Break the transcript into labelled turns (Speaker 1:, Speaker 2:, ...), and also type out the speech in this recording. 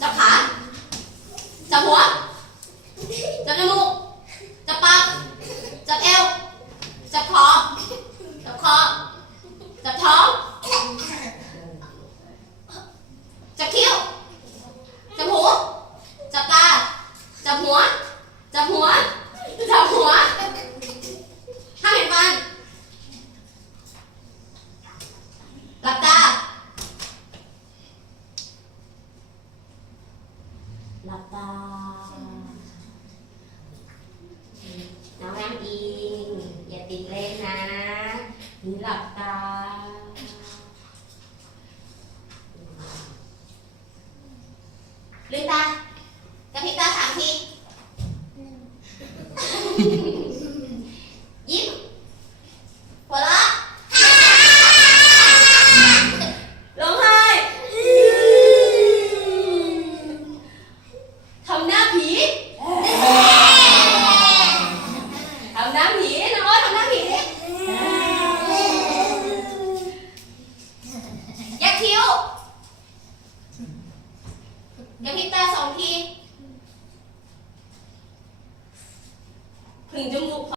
Speaker 1: จับขา จับหัว จับจมูก จับปาก จับเอว จับคอ จับคอ จับท้อง จับคิ้ว จับหู จับตา จับหัว จับหัว จับหัว หลับตาน้องแอมอิงอย่าติดเล่นนะนี่หลับตาลืมตากระพริบตาสามทีำหน้าผีน้องอ้อยทำหน้าผีสิยักคิ้วอยักพิตาสองทีถึงจมูก